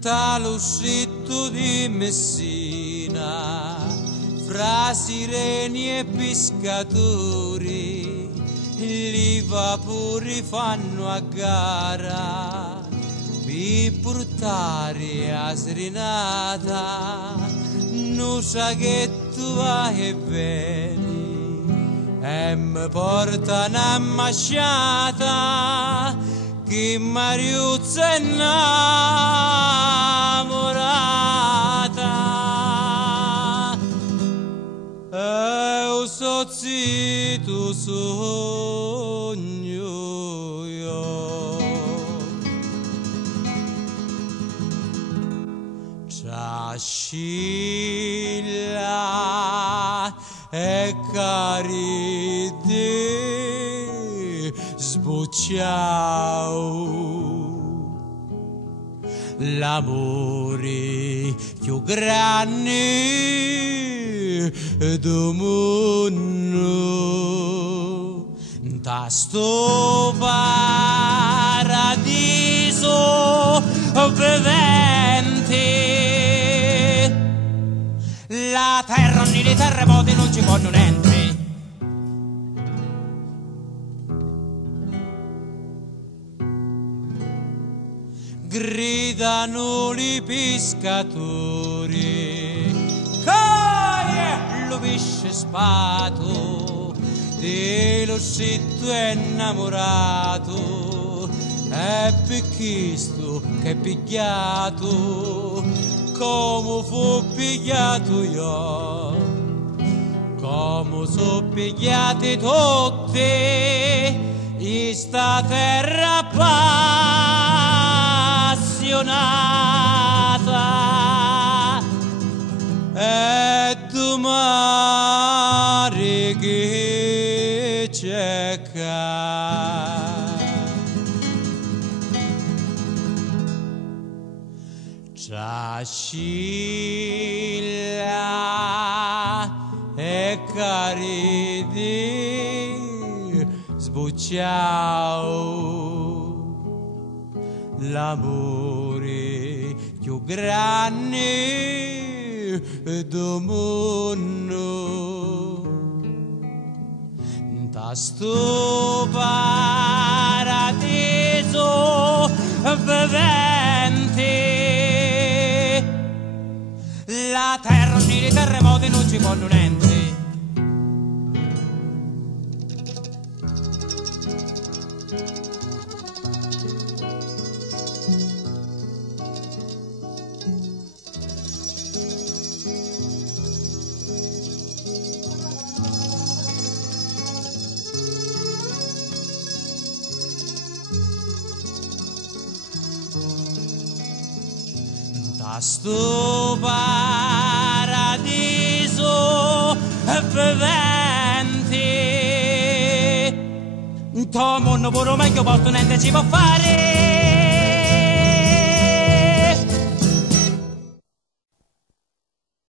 Dallo scritto di Messina, fra sireni e pescatori, i vapori fanno a gara per portare a serenata. Non sa che tu vai e vieni e mi porta una masciata che Mariuzza è innamorata. E un sozzito sogno io, trascilla e carite sbocciao. L'amore più grande del mondo, da sto paradiso vivente. La terra ogni dei terremoti non ci fanno niente. Gridano i pescatori, che lo pesce spato dello scetto è innamorato, è per questo che è pigliato, come fu pigliato io, come sono pigliate tutte in sta terra appassionata. E tu mare che cerca, trascilla e caridi sbucciao. L'amore più grande del mondo, da sto paradiso vivente. La terra ogni dei terremoti non ci fanno niente. Da sto paradiso vivente, un tomo non vorrò meglio posto niente ci può fare.